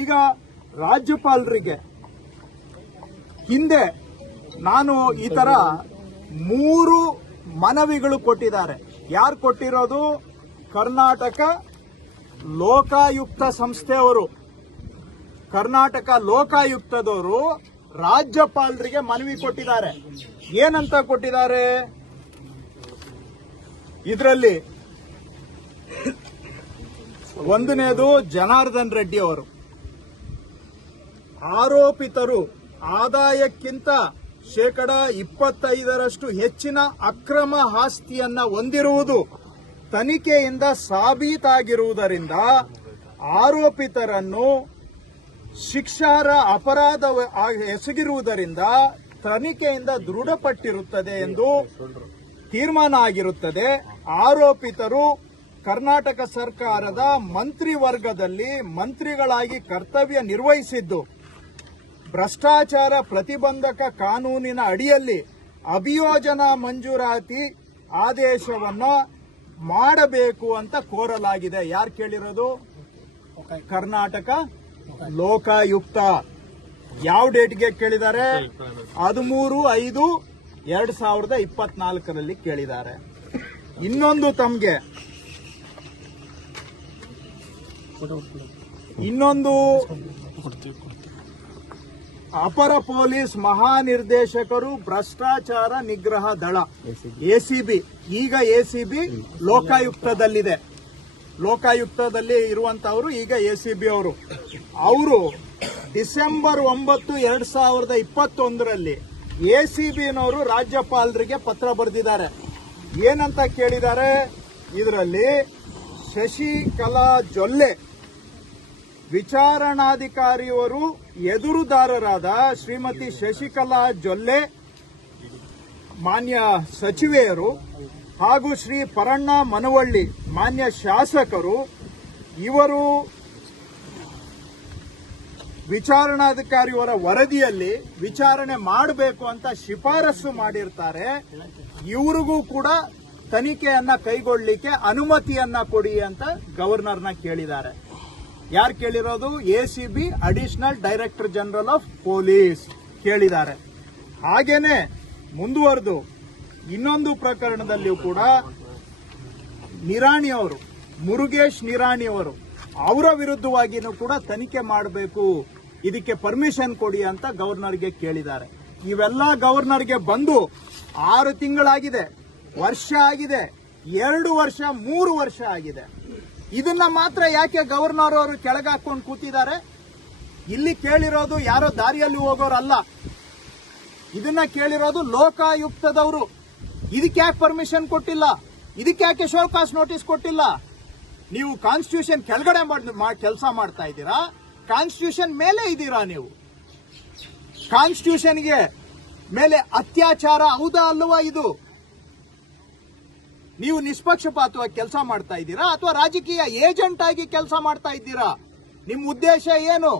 ಈಗ ರಾಜ್ಯಪಾಲರಿಗೆ ಹಿಂದೆ ನಾನು ಈ ತರ 3 ಮನವಿಗಳು ಕೊಟ್ಟಿದ್ದಾರೆ. ಯಾರು ಕೊಟ್ಟಿರೋದು? ಕರ್ನಾಟಕ ಲೋಕಾಯುಕ್ತ ಸಂಸ್ಥೆಯವರು, ಕರ್ನಾಟಕ ಲೋಕಾಯುಕ್ತದವರು ರಾಜ್ಯಪಾಲರಿಗೆ ಮನವಿ ಕೊಟ್ಟಿದ್ದಾರೆ. ಏನಂತ ಕೊಟ್ಟಿದ್ದಾರೆ? ಇದರಲ್ಲಿ ಒಂದನೇದು ಜನಾರ್ದನ್ ರೆಡ್ಡಿ ಅವರು, ಆರೋಪಿತರು ಆದಾಯಕ್ಕಿಂತ 25% ಹೆಚ್ಚಿನ ಅಕ್ರಮ ಆಸ್ತಿಯನ್ನ ಹೊಂದಿರುವುದು ತನಿಖೆಯಿಂದ ಸಾಬೀತಾಗಿರುವುದರಿಂದ ಆರೋಪಿತರನ್ನು ಶಿಕ್ಷಾರ್ಹ ಅಪರಾಧ ಎಸಗಿರುವುದರಿಂದ ತನಿಖೆಯಿಂದ ದೃಢಪಟ್ಟಿರುತ್ತದೆ ಎಂದು ತೀರ್ಮಾನ ಆಗಿರುತ್ತದೆ. ಆರೋಪಿತರು ಕರ್ನಾಟಕ ಸರ್ಕಾರದ ಮಂತ್ರಿವರ್ಗದಲ್ಲಿ ಮಂತ್ರಿಗಳಾಗಿ ಕರ್ತವ್ಯ ನಿರ್ವಹಿಸಿದ್ದು ಭ್ರಷ್ಟಾಚಾರ ಪ್ರತಿಬಂಧಕ ಕಾನೂನಿನ ಅಡಿಯಲ್ಲಿ ಅಭಿಯೋಜನಾ ಮಂಜೂರಾತಿ ಆದೇಶವನ್ನು ಮಾಡಬೇಕು ಅಂತ ಕೋರಲಾಗಿದೆ. ಯಾರು ಕೇಳಿರೋದು? ಕರ್ನಾಟಕ ಲೋಕಾಯುಕ್ತ. ಯಾವ ಡೇಟ್ಗೆ ಕೇಳಿದ್ದಾರೆ? 13/5/2024 ಕೇಳಿದ್ದಾರೆ. ಇನ್ನೊಂದು ತಮಗೆ ಅಪರ ಪೊಲೀಸ್ ಮಹಾನಿರ್ದೇಶಕರು ಭ್ರಷ್ಟಾಚಾರ ನಿಗ್ರಹ ದಳ ಎಸಿಬಿ, ಈಗ ಎಸಿಬಿ ಲೋಕಾಯುಕ್ತದಲ್ಲಿದೆ. ಲೋಕಾಯುಕ್ತದಲ್ಲಿ ಇರುವಂತವರು ಈಗ ಎಸಿಬಿ ಅವರು ಡಿಸೆಂಬರ್ 9, 2021 ಎಸಿಬಿನವರು ರಾಜ್ಯಪಾಲರಿಗೆ ಪತ್ರ ಬರೆದಿದ್ದಾರೆ. ಏನಂತ ಕೇಳಿದ್ದಾರೆ? ಇದರಲ್ಲಿ ಶಶಿಕಲಾ ಜೊಲ್ಲೆ ವಿಚಾರಣಾಧಿಕಾರಿಯವರು ಎದುರುದಾರರಾದ ಶ್ರೀಮತಿ ಶಶಿಕಲಾ ಜೊಲ್ಲೆ ಮಾನ್ಯ ಸಚಿವೆಯರು ಹಾಗೂ ಶ್ರೀ ಪರಣ್ಣ ಮನವಳ್ಳಿ ಮಾನ್ಯ ಶಾಸಕರು ಇವರು ವಿಚಾರಣಾಧಿಕಾರಿಯವರ ವರದಿಯಲ್ಲಿ ವಿಚಾರಣೆ ಮಾಡಬೇಕು ಅಂತ ಶಿಫಾರಸು ಮಾಡಿರ್ತಾರೆ. ಇವರಿಗೂ ಕೂಡ ತನಿಖೆಯನ್ನ ಕೈಗೊಳ್ಳಲಿಕ್ಕೆ ಅನುಮತಿಯನ್ನ ಕೊಡಿ ಅಂತ ಗವರ್ನರ್ನ ಕೇಳಿದ್ದಾರೆ. ಯಾರು ಕೇಳಿರೋದು? ACB additional director general of police ಕೇಳಿದ್ದಾರೆ. ಹಾಗೇನೆ ಮುಂದುವರೆದು ಇನ್ನೊಂದು ಪ್ರಕರಣದಲ್ಲಿಯೂ ಕೂಡ ನಿರಾಣಿಯವರು, ಮುರುಗೇಶ್ ನಿರಾಣಿಯವರು, ಅವರ ವಿರುದ್ಧವಾಗಿಯೂ ಕೂಡ ತನಿಖೆ ಮಾಡಬೇಕು, ಇದಕ್ಕೆ ಪರ್ಮಿಷನ್ ಕೊಡಿ ಅಂತ ಗವರ್ನರ್ಗೆ ಕೇಳಿದ್ದಾರೆ. ಇವೆಲ್ಲ ಗವರ್ನರ್ಗೆ ಬಂದು 6 ತಿಂಗಳಾಗಿದೆ, ವರ್ಷ ಆಗಿದೆ, 2 ವರ್ಷ, 3 ವರ್ಷ ಆಗಿದೆ. ಇದನ್ನ ಮಾತ್ರ ಯಾಕೆ ಗವರ್ನರ್ ಅವರು ಕೆಳಗಾಕೊಂಡು ಕೂತಿದ್ದಾರೆ? ಇಲ್ಲಿ ಕೇಳಿರೋದು ಯಾರೋ ದಾರಿಯಲ್ಲಿ ಹೋಗೋರಲ್ಲ, ಇದನ್ನ ಕೇಳಿರೋದು ಲೋಕಾಯುಕ್ತದವರು. ಇದಕ್ಕೆ ಯಾಕೆ ಪರ್ಮಿಷನ್ ಕೊಟ್ಟಿಲ್ಲ? ಇದಕ್ಕೆ ಯಾಕೆ ಶೋಕಾಸ್ ನೋಟಿಸ್ ಕೊಟ್ಟಿಲ್ಲ? ನೀವು ಕಾನ್ಸ್ಟಿಟ್ಯೂಷನ್ ಕೆಳಗಡೆ ಕೆಲಸ ಮಾಡ್ತಾ ಇದ್ದೀರಾ, ಕಾನ್ಸ್ಟಿಟ್ಯೂಷನ್ ಮೇಲೆ ಇದ್ದೀರಾ ನೀವು. ಕಾನ್ಸ್ಟಿಟ್ಯೂಷನ್ಗೆ ಮೇಲೆ ಅತ್ಯಾಚಾರ ಹೌದಾ ಅಲ್ವಾ ಇದು? ನೀವು ನಿಷ್ಪಕ್ಷಪಾತವಾಗಿ ಕೆಲಸ ಮಾಡ್ತಾ ಇದ್ದೀರಾ ಅಥವಾ ರಾಜಕೀಯ ಏಜೆಂಟ್ ಆಗಿ ಕೆಲಸ ಮಾಡ್ತಾ ಇದ್ದೀರಾ? ನಿಮ್ಮ ಉದ್ದೇಶ ಏನು?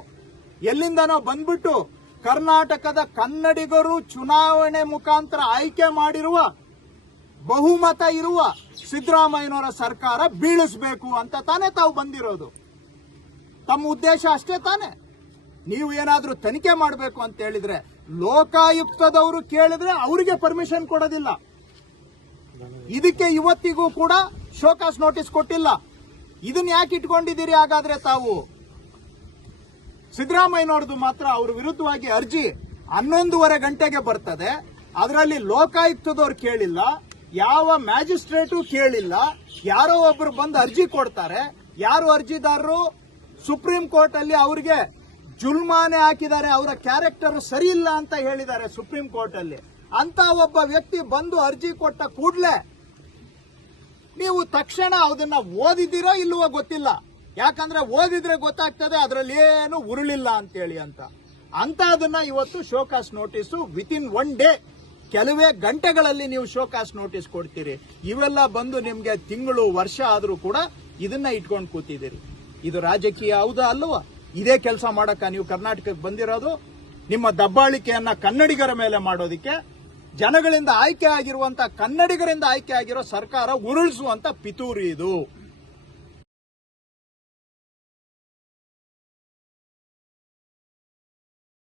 ಎಲ್ಲಿಂದನೋ ಬಂದ್ಬಿಟ್ಟು ಕರ್ನಾಟಕದ ಕನ್ನಡಿಗರು ಚುನಾವಣೆ ಮುಖಾಂತರ ಆಯ್ಕೆ ಮಾಡಿರುವ ಬಹುಮತ ಇರುವ ಸಿದ್ದರಾಮಯ್ಯನವರ ಸರ್ಕಾರ ಬೀಳಿಸಬೇಕು ಅಂತ ತಾನೇ ತಾವು ಬಂದಿರೋದು. ತಮ್ಮ ಉದ್ದೇಶ ಅಷ್ಟೇ ತಾನೆ. ನೀವು ಏನಾದ್ರೂ ತನಿಖೆ ಮಾಡಬೇಕು ಅಂತ ಹೇಳಿದ್ರೆ ಲೋಕಾಯುಕ್ತದವರು ಕೇಳಿದ್ರೆ ಅವರಿಗೆ ಪರ್ಮಿಷನ್ ಕೊಡೋದಿಲ್ಲ. ಇದಕ್ಕೆ ಇವತ್ತಿಗೂ ಕೂಡ ಶೋಕಾಸ್ ನೋಟಿಸ್ ಕೊಟ್ಟಿಲ್ಲ. ಇದನ್ನ ಯಾಕೆ ಇಟ್ಕೊಂಡಿದ್ದೀರಿ ಹಾಗಾದ್ರೆ ತಾವು? ಸಿದ್ದರಾಮಯ್ಯನವ್ರದ್ದು ಮಾತ್ರ ಅವ್ರ ವಿರುದ್ಧವಾಗಿ ಅರ್ಜಿ 11:30 ಗಂಟೆಗೆ ಬರ್ತದೆ. ಅದರಲ್ಲಿ ಲೋಕಾಯುಕ್ತದವ್ರು ಕೇಳಿಲ್ಲ, ಯಾವ ಮ್ಯಾಜಿಸ್ಟ್ರೇಟು ಕೇಳಿಲ್ಲ. ಯಾರೋ ಒಬ್ರು ಬಂದು ಅರ್ಜಿ ಕೊಡ್ತಾರೆ. ಯಾರು ಅರ್ಜಿದಾರರು? ಸುಪ್ರೀಂ ಕೋರ್ಟ್ ಅಲ್ಲಿ ಅವರಿಗೆ ಜುಲ್ಮಾನೆ ಹಾಕಿದ್ದಾರೆ, ಅವರ ಕ್ಯಾರೆಕ್ಟರ್ ಸರಿ ಇಲ್ಲ ಅಂತ ಹೇಳಿದ್ದಾರೆ ಸುಪ್ರೀಂ ಕೋರ್ಟ್ ಅಲ್ಲಿ. ಅಂತ ಒಬ್ಬ ವ್ಯಕ್ತಿ ಬಂದು ಅರ್ಜಿ ಕೊಟ್ಟ ಕೂಡಲೇ ನೀವು ತಕ್ಷಣ ಅದನ್ನ ಓದಿದ್ದೀರೋ ಇಲ್ಲವೋ ಗೊತ್ತಿಲ್ಲ. ಯಾಕಂದ್ರೆ ಓದಿದ್ರೆ ಗೊತ್ತಾಗ್ತದೆ ಅದರಲ್ಲಿ ಏನು ಉರುಳಿಲ್ಲ ಅಂತೇಳಿ ಅಂತ ಅದನ್ನ ಇವತ್ತು ಶೋಕಾಸ್ ನೋಟಿಸ್ ವಿತಿನ್ 1 ಡೇ, ಕೆಲವೇ ಗಂಟೆಗಳಲ್ಲಿ ನೀವು ಶೋಕಾಸ್ ನೋಟಿಸ್ ಕೊಡ್ತೀರಿ. ಇವೆಲ್ಲ ಬಂದು ನಿಮ್ಗೆ ತಿಂಗಳು ವರ್ಷ ಆದ್ರೂ ಕೂಡ ಇದನ್ನ ಇಟ್ಕೊಂಡು ಕೂತಿದ್ದೀರಿ. ಇದು ರಾಜಕೀಯ ಹೌದಾ ಅಲ್ವಾ? ಇದೇ ಕೆಲಸ ಮಾಡಕ್ಕ ನೀವು ಕರ್ನಾಟಕಕ್ಕೆ ಬಂದಿರೋದು? ನಿಮ್ಮ ದಬ್ಬಾಳಿಕೆಯನ್ನ ಕನ್ನಡಿಗರ ಮೇಲೆ ಮಾಡೋದಿಕ್ಕೆ, ಜನಗಳಿಂದ ಆಯ್ಕೆ ಆಗಿರುವಂತ ಕನ್ನಡಿಗರಿಂದ ಆಯ್ಕೆ ಆಗಿರೋ ಸರ್ಕಾರ ಉರುಳಿಸುವಂತ ಪಿತೂರಿ ಇದು.